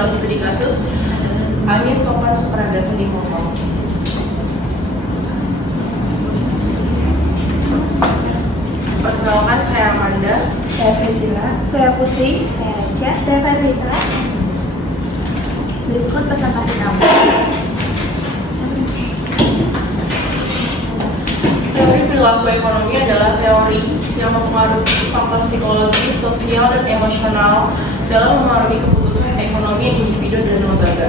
dalam studi kasus angin topan superagasa di Hong Kong. Perkenalkan, saya Amanda. Saya Priscilla. Saya Putri. Saya Raja. Saya Ferdita. Berikut presentasi kami. Teori perilaku ekonomi adalah teori yang mempengaruhi faktor psikologi, sosial, dan emosional dalam mempengaruhi keputusan ekonomi individu dan lembaga.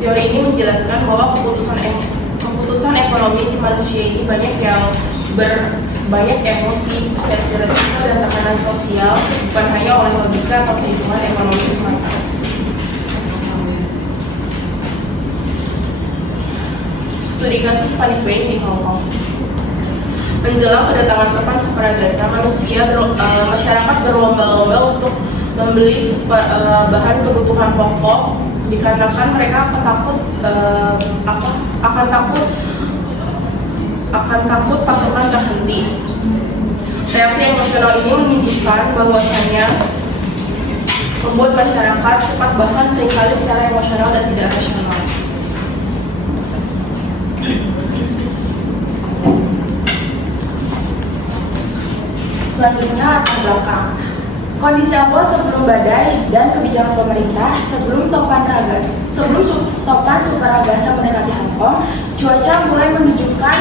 Teori ini menjelaskan bahwa keputusan ekonomi di manusia ini banyak emosi, persepsi resiko, dan tekanan sosial, bukan hanya oleh logika atau perhitungan ekonomi semata. Studi kasus panic buying di Hong Kong. Menjelang kedatangan topan superagasa, masyarakat berlomba-lomba untuk membeli bahan kebutuhan pokok dikarenakan mereka akan takut pasokan terhenti. Reaksi emosional ini menunjukkan bahwasanya membuat masyarakat cepat bahkan seringkali secara emosional dan tidak rasional. Selanjutnya latar belakang. Kondisi awal sebelum badai dan kebijakan pemerintah sebelum topan superagasa mendekati Hong Kong, cuaca mulai menunjukkan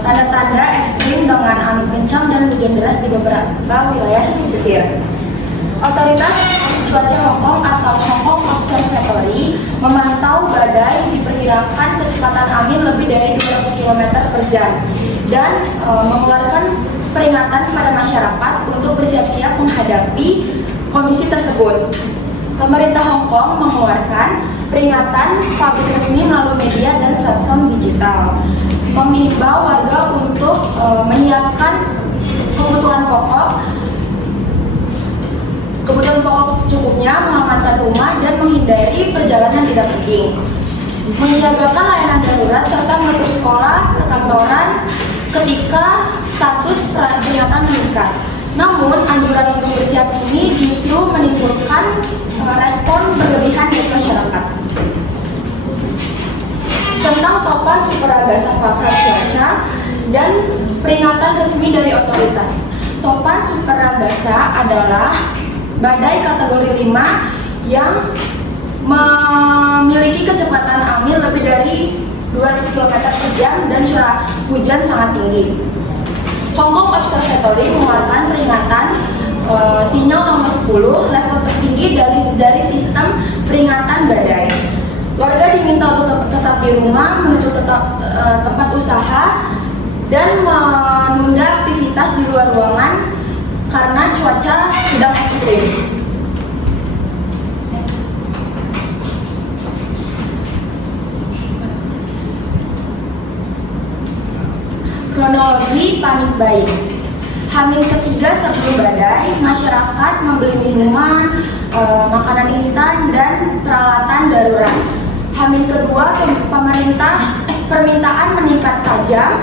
tanda-tanda ekstrim dengan angin kencang dan hujan deras di beberapa wilayah pesisir. Otoritas cuaca Hong Kong atau Hong Kong Observatory memantau badai diperkirakan kecepatan angin lebih dari 200 km per jam dan mengeluarkan peringatan kepada masyarakat untuk bersiap-siap menghadapi kondisi tersebut. Pemerintah Hong Kong mengeluarkan peringatan publik resmi melalui media dan platform digital, menghimbau warga untuk menyiapkan kebutuhan pokok secukupnya, mengamankan rumah dan menghindari perjalanan tidak penting, menyiagakan layanan darurat serta menutup sekolah, perkantoran ketika status peringatan meningkat. Namun, anjuran untuk bersiap ini justru menimbulkan respon berlebihan dari masyarakat. Tentang topan superagasa fakta cuaca dan peringatan resmi dari otoritas. Topan superagasa adalah badai kategori 5 yang memiliki kecepatan angin lebih dari 200 km per jam dan curah hujan sangat tinggi. Hong Kong Observatory mengeluarkan peringatan sinyal nomor 10 level tertinggi dari sistem peringatan badai. Warga diminta untuk tetap di rumah, menuju tempat usaha, dan menunda aktivitas di luar ruangan karena cuaca sedang ekstrim. Kronologi panik buying. Hamin ketiga sebelum badai, masyarakat membeli minuman, makanan instan, dan peralatan darurat. Hamin kedua, permintaan meningkat tajam.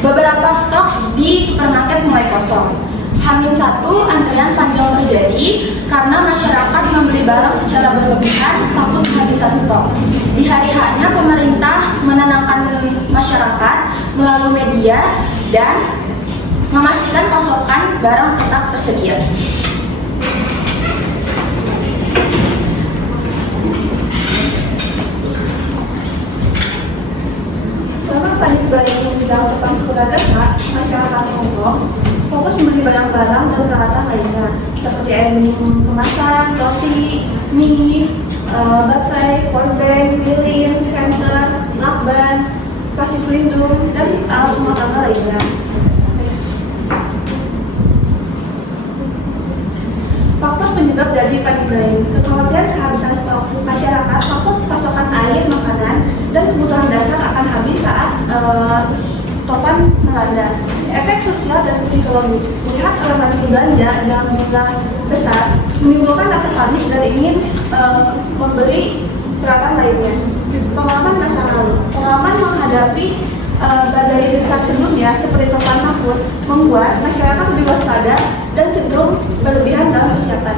Beberapa stok di supermarket mulai kosong. Hamin satu, antrian panjang terjadi karena masyarakat membeli barang secara berlebihan, takut kehabisan stok. Di hari H-nya pemerintah menenangkan masyarakat melalui media dan memastikan pasokan barang tetap tersedia. Selama panik buying menjelang topan superagasa, masyarakat Hong Kong fokus membeli barang-barang dan peralatan lainnya seperti air minum kemasan, roti, mie, baterai, powerbank, lilin, senter, lakban, plastik pelindung, dan alat rumah tangga lainnya. Faktor penyebab dari panik buying: kekhawatiran kehabisan stok masyarakat, takut pasokan air, makanan, dan kebutuhan dasar akan habis saat topan melanda. Efek sosial dan psikologis: melihat orang lain berbelanja dalam jumlah besar menimbulkan rasa panik dan ingin membeli peralatan lainnya. Pengalaman masa lalu: pengalaman menghadapi badai besar sebelumnya seperti topan Mahmud membuat masyarakat lebih waspada dan cenderung berlebihan dalam persiapan.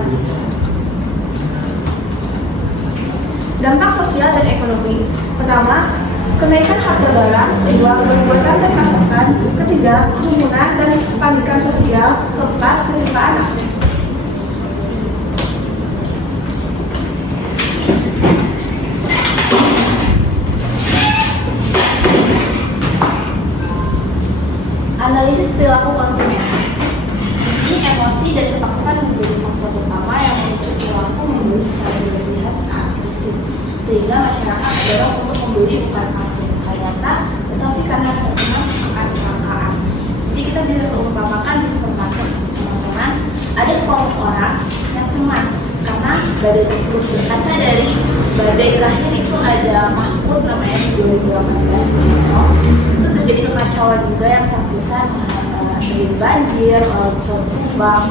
Dampak sosial dan ekonomi. Pertama, kenaikan harga barang. Kedua, gangguan rantai pasokan. Ketiga, kerumunan dan kepanikan sosial. Keempat, ketimpangan akses. Analisis perilaku konsumen. Ini emosi dan ketakutan menjadi faktor utama yang memicu perilaku membeli secara berlebihan saat krisis, sehingga masyarakat mendorong untuk membeli bukan karena kebutuhan nyata, tetapi karena tercemas akan kelangkaan. Jadi kita bisa seumpamakan di supermarket, teman-teman, ada sekelompok orang yang cemas karena badai tersebut berkaca dari badai terakhir itu ada Mahfud namanya di 2018 itu terjadi kekacauan juga yang sangat besar terjadi banjir, pesawat tumbang.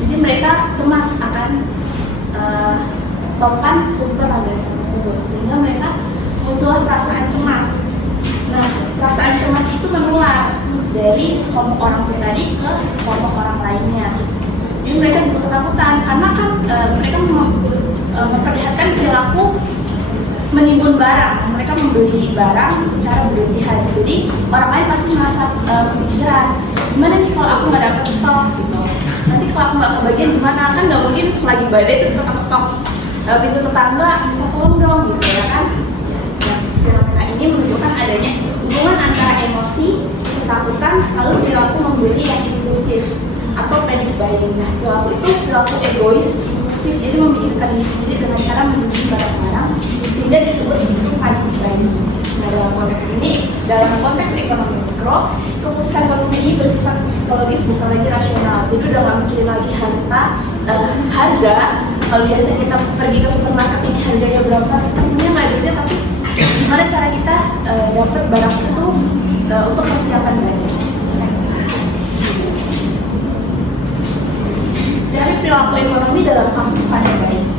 Jadi mereka cemas akan topan sumber landasan tersebut, sehingga mereka muncullah perasaan cemas. Nah, perasaan cemas itu menular dari sekelompok orang itu tadi ke sekelompok orang lainnya. Jadi mereka juga ketakutan karena kan mereka memperlihatkan perilaku menimbun barang, mereka membeli barang secara berlebihan. Jadi orang lain pasti merasa kepikiran, gimana nih kalau aku nggak dapet stok gitu. Nanti kalau aku nggak kebagian gimana, kan nggak mungkin lagi badai terus ketok-ketok pintu tetangga, minta tolong dong gitu ya kan. Nah, fenomena ini menunjukkan adanya hubungan antara emosi, ketakutan, lalu perilaku membeli yang impulsif atau panic buying. Nah, perilaku itu perilaku egois, impulsif, jadi memikirkan diri sendiri dengan cara membeli barang-barang sehingga disebut itu panic buying. Nah, dalam konteks ekonomi mikro, keputusan konsumen ini bersifat psikologis bukan lagi rasional. Jadi udah nggak mikirin lagi harga. Kalau biasa kita pergi ke supermarket ini harganya berapa, tentunya nggak ada, tapi gimana cara kita dapat barang itu untuk persiapan belanja. Dari perilaku ekonomi dalam kasus panic buying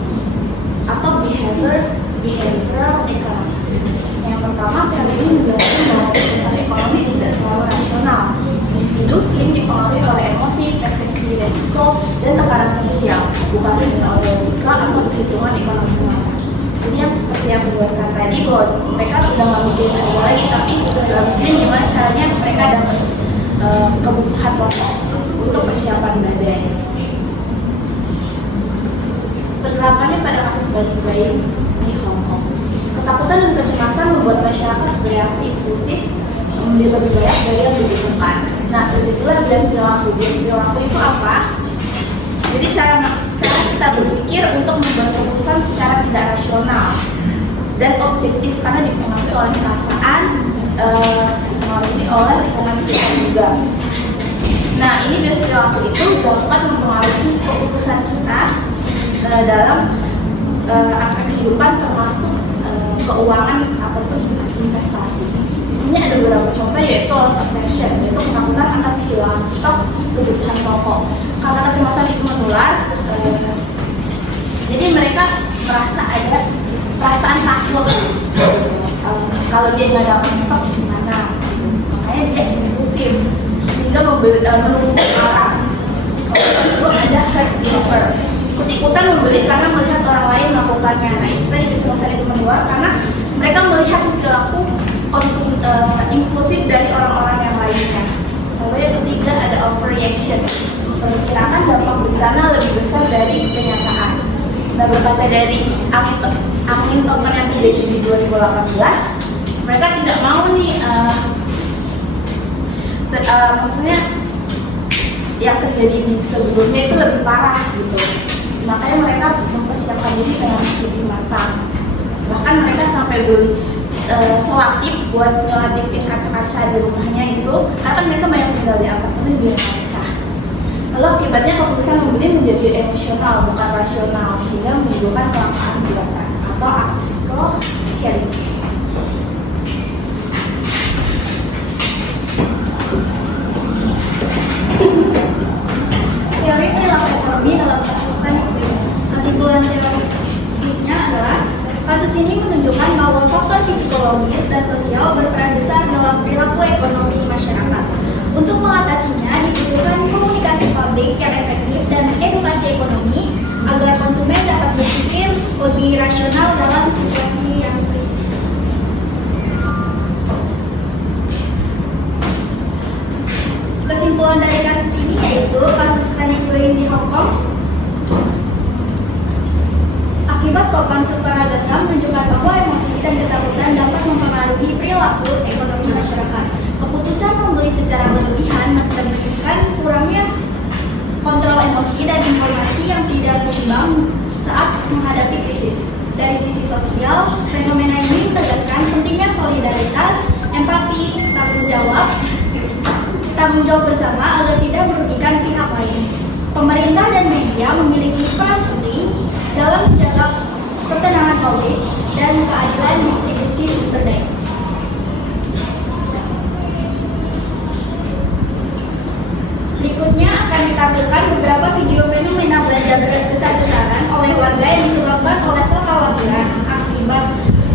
atau behavioral economics. Yang pertama, teori ini menjelaskan bahwa keputusan ekonomi tidak selalu rasional. Individu sering dipengaruhi oleh emosi, persepsi resiko, dan tekanan sosial, bukan dengan oleh logika atau perhitungan ekonomi semata. Jadi yang seperti yang dijelaskan tadi, bahwa mereka udah nggak mikirin harga lagi, tapi udah mikirin gimana caranya mereka dapat kebutuhan pokok untuk persiapan badai. Penerapannya pada kasus panic buying di Hong Kong. Ketakutan dan kecemasan membuat masyarakat bereaksi impulsif menjadi lebih banyak dari yang dibutuhkan. Nah, terjadilah bias perilaku. Bias perilaku itu apa? Jadi cara kita berpikir untuk membuat keputusan secara tidak rasional dan objektif karena dipengaruhi oleh perasaan, dipengaruhi oleh lingkungan sekitar juga. Nah, ini bias perilaku itu dapat mempengaruhi keputusan kita dalam aspek kehidupan termasuk keuangan ataupun investasi. Di sini ada beberapa contoh yaitu loss aversion, yaitu ketakutan akan kehilangan stok kebutuhan pokok. Karena kecemasan itu menular, jadi mereka merasa ada perasaan takut kalau dia nggak dapat stok gimana. Makanya dia impulsif sehingga menunggu barang. Kalau ada herd behavior, ikut-ikutan membeli karena melihat orang lain melakukannya. Nah, itu tadi kecemasan itu menular karena mereka melihat perilaku impulsif dari orang-orang yang lainnya. Lalu yang ketiga ada overreaction, memperkirakan dampak bencana lebih besar dari kenyataan. Nah, berkaca dari angin topan yang terjadi di 2018, mereka tidak mau nih maksudnya yang terjadi di sebelumnya itu lebih parah gitu. Makanya mereka mempersiapkan diri dengan lebih matang. Bahkan mereka sampai beli selotip buat ngelatipin kaca-kaca di rumahnya gitu. Karena mereka banyak tinggal di apartemen biar pecah. Lalu akibatnya keputusan membeli menjadi emosional bukan rasional sehingga menimbulkan kelangkaan barang atau artikel scarcity. Teori perilaku ekonomi dalam kasus panic buying. Kesimpulan teorisnya adalah kasus ini menunjukkan bahwa faktor psikologis dan sosial berperan besar dalam perilaku ekonomi masyarakat. Untuk mengatasinya dibutuhkan komunikasi publik yang efektif dan edukasi ekonomi agar konsumen dapat berpikir lebih rasional dalam situasi Kesimpulan dari kasus ini yaitu kasus panic buying di Hong Kong. Akibat topan Sukarnagasa menunjukkan bahwa emosi dan ketakutan dapat mempengaruhi perilaku ekonomi masyarakat. Keputusan membeli secara berlebihan mencerminkan kurangnya kontrol emosi dan informasi yang tidak seimbang saat menghadapi krisis. Dari sisi sosial, fenomena ini menegaskan pentingnya solidaritas, empati, tanggung jawab bersama agar tidak merugikan pihak lain. Pemerintah dan media memiliki peran penting dalam menjaga ketenangan publik dan keadilan distribusi sumber daya. Berikutnya akan ditampilkan beberapa video fenomena belanja besar-besaran oleh warga yang disebabkan oleh kekhawatiran akibat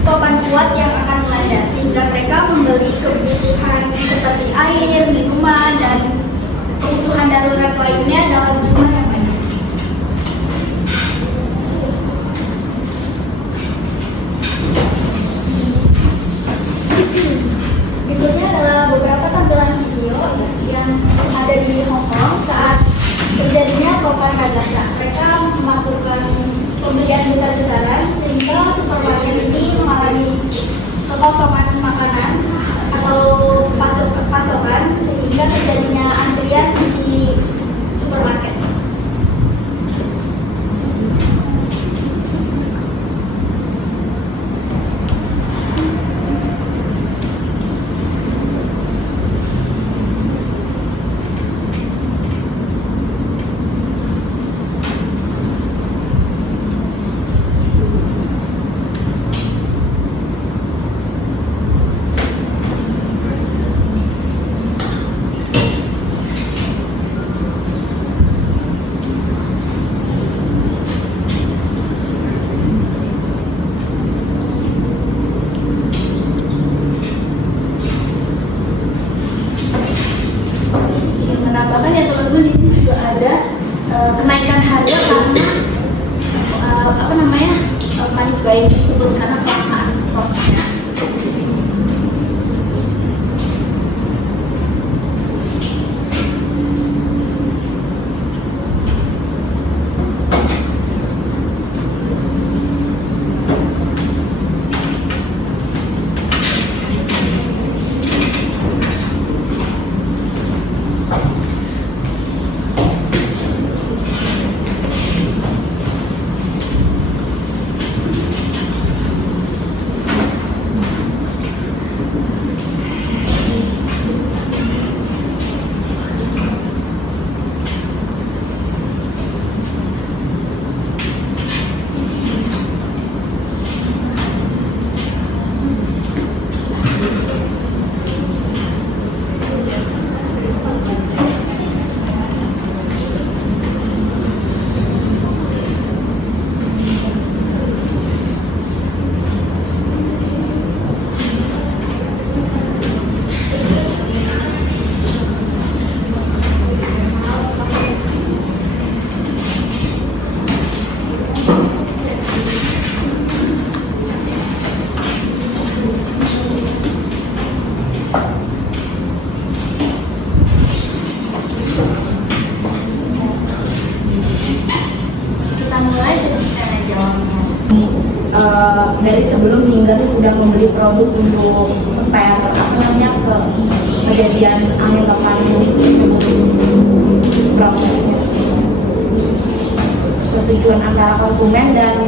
topan kuat yang akan melanda, sehingga mereka membeli kebutuhan seperti air, minuman, dan kebutuhan darurat lainnya dalam jumlah yang banyak. Berikutnya adalah beberapa tampilan video yang ada di Hong Kong saat terjadinya topan Nagasa. Mereka melakukan pembelian besar-besaran sehingga supermarket ini mengalami kekosongan makanan atau pasokan sehingga terjadinya antrian di supermarket. Menambahkan ya teman-teman, di sini juga ada kenaikan harga karena panic buying tersebut karena kelangkaan stoknya. Dari sebelum hingga sudah membeli produk untuk spare ke kejadian angin topan prosesnya, persetujuan antara konsumen dan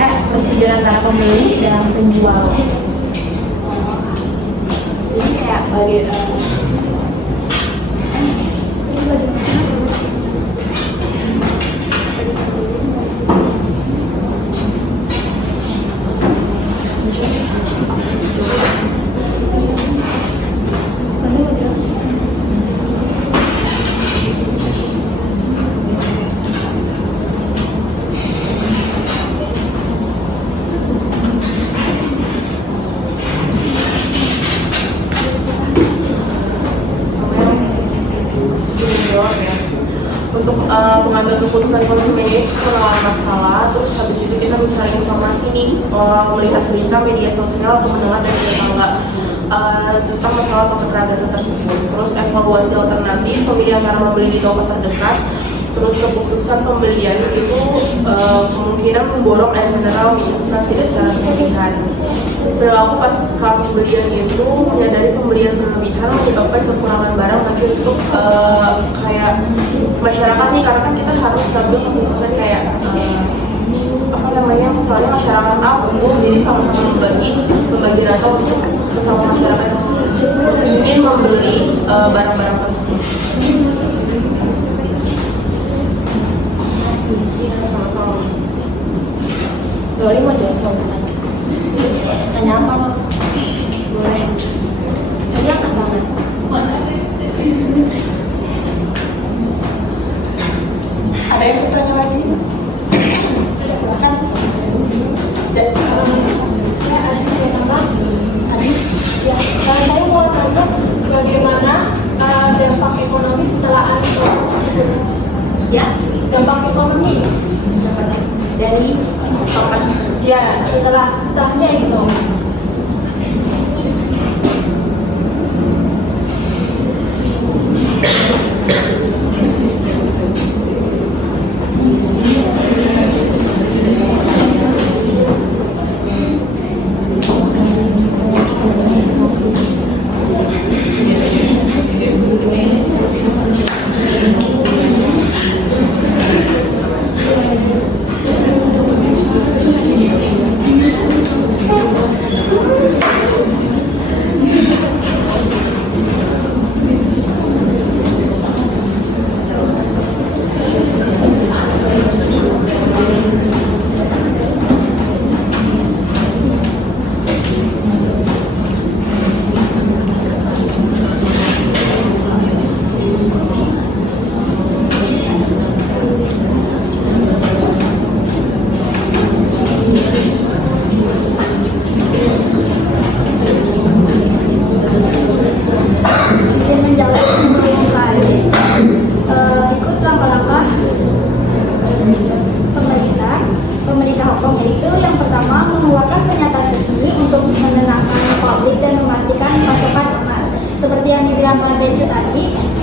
persetujuan antara pembeli dan penjual. Ini kayak untuk pengambil keputusan konsumen ini mengalami masalah, terus habis itu kita mencari informasi nih, melihat berita media sosial atau mendengar dari tetangga. tentang masalah token tenaga dasar tersebut. Terus evaluasi alternatif, pemilihan cara membeli di toko terdekat. Terus keputusan pembelian itu kemungkinan memborong air mineral di instan tidak secara berlebihan. Perilaku pasca pembelian itu menyadari pembelian berlebihan menyebabkan kekurangan barang bagi untuk kayak masyarakat nih, karena kan kita harus sambil keputusan kayak apa namanya, misalnya masyarakat A umum, jadi sama-sama membagi rasa untuk sesama masyarakat yang ingin membeli barang-barang tersebut. Sama-sama. Doli mau jawab tanya apa lo? Boleh. Tadi apa banget? Ada yang mau tanya lagi? Silakan. Saya Adis Wetama. Adis. Ya, saya mau tanya bagaimana dampak ekonomi setelah alih tersebut. Ya. Dampak ekonomi Dari token. ya setelahnya itu.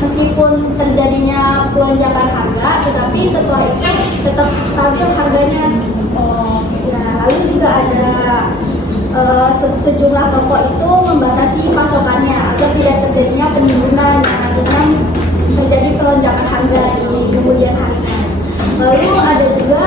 meskipun terjadinya lonjakan harga, tetapi setelah itu tetap stabil harganya. Ya, lalu juga ada sejumlah toko itu membatasi pasokannya agar tidak terjadinya penimbunan yang akhirnya terjadi pelonjakan harga di kemudian hari. Lalu ada juga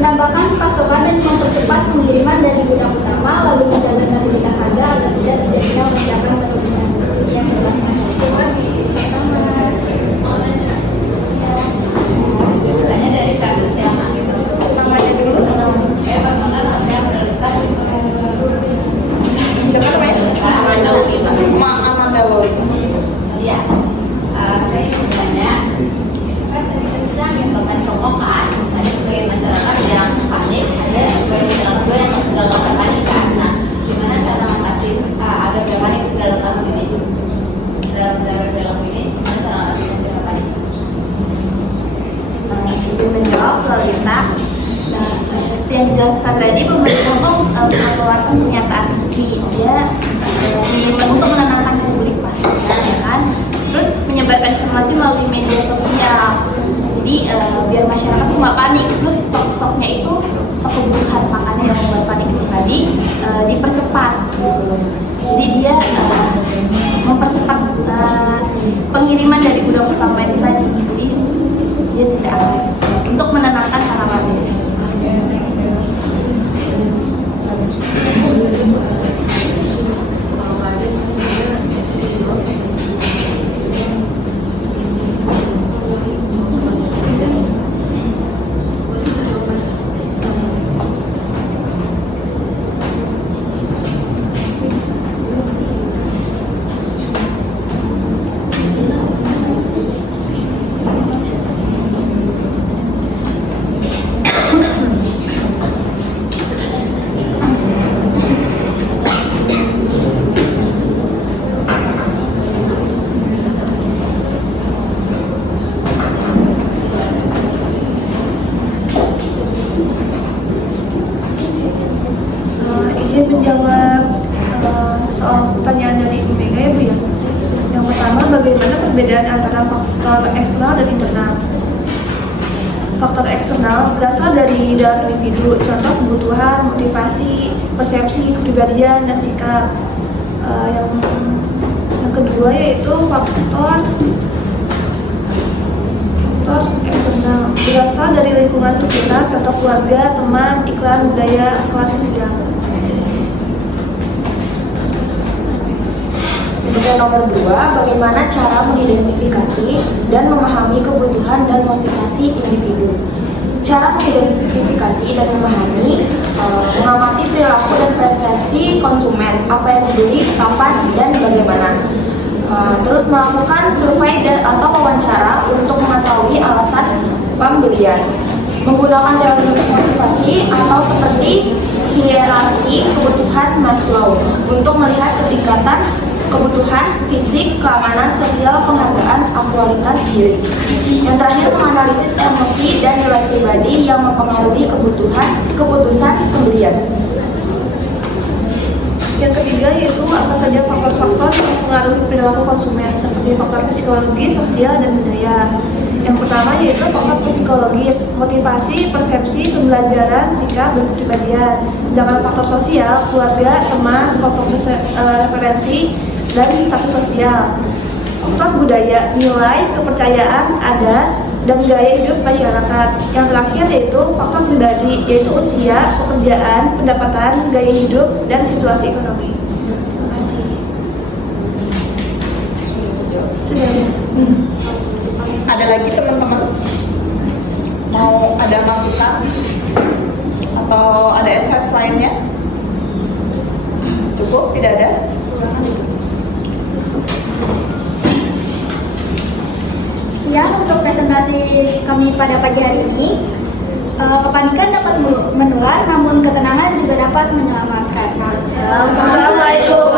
menambahkan pasokan dan mempercepat pengiriman dari gudang utama, lalu menjaga stabilitas harga agar tidak terjadinya lonjakan berlebihan. Seperti yang dijelaskan. Terima kasih. Sama. Tanya dari kasus yang itu Namanya dulu pertama saya berdekat siapa namanya? Amanda Lolita. iya saya bertanya kan tadi bisa menyebabkan pemokan ada sebagai masyarakat yang panik, ada sebagai masyarakat juga yang nggak merasa panik kan. Nah, gimana cara mengatasi agar tidak panik dalam kasus ini, dalam ini gimana cara mengatasi tidak panik? Izin menjawab Lolita. Nah, seperti yang dijelaskan tadi, pemerintah mengeluarkan pernyataan resmi dia untuk menenangkan publik pastinya, ya kan. Terus menyebarkan informasi melalui media sosial. Jadi biar masyarakat tuh nggak panik. Terus stok-stoknya itu stok kebutuhan makanan yang membuat panik itu tadi dipercepat. Gitu. Jadi dia mempercepat pengiriman dari gudang utama itu tadi. Jadi dia tidak akan untuk menenangkan para warga. pertanyaan dari Ibu Mega ya Bu ya. Yang pertama, bagaimana perbedaan antara faktor eksternal dan internal? Faktor eksternal berasal dari dalam individu, contoh kebutuhan, motivasi, persepsi, kepribadian, dan sikap. Yang kedua yaitu faktor eksternal berasal dari lingkungan sekitar, contoh keluarga, teman, iklan, budaya, kelas sosial. Kemudian nomor 2, bagaimana cara mengidentifikasi dan memahami kebutuhan dan motivasi individu. Cara mengidentifikasi dan memahami, mengamati perilaku dan preferensi konsumen, apa yang dibeli, kapan, dan bagaimana. Terus melakukan survei atau wawancara untuk mengetahui alasan pembelian. Menggunakan teori motivasi atau seperti hierarki kebutuhan Maslow untuk melihat ketingkatan kebutuhan fisik, keamanan sosial, penghargaan, aktualitas diri. Yang terakhir, menganalisis emosi dan nilai pribadi yang mempengaruhi keputusan pembelian. Yang ketiga yaitu apa saja faktor-faktor yang mempengaruhi perilaku konsumen, seperti faktor psikologi, sosial, dan budaya. Yang pertama yaitu faktor psikologis, motivasi, persepsi, pembelajaran, sikap, dan kepribadian. Sedangkan faktor sosial, keluarga, teman, kelompok referensi, dan status sosial. Faktor budaya, nilai, kepercayaan, adat, dan gaya hidup masyarakat. Yang terakhir yaitu faktor pribadi, yaitu usia, pekerjaan, pendapatan, gaya hidup, dan situasi ekonomi. Terima kasih. Sudah. Ada lagi teman-teman? Mau ada masukan? Atau ada advice lainnya? Cukup? Tidak ada? Sekian untuk presentasi kami pada pagi hari ini. Kepanikan dapat menular, namun ketenangan juga dapat menyelamatkan. Assalamualaikum.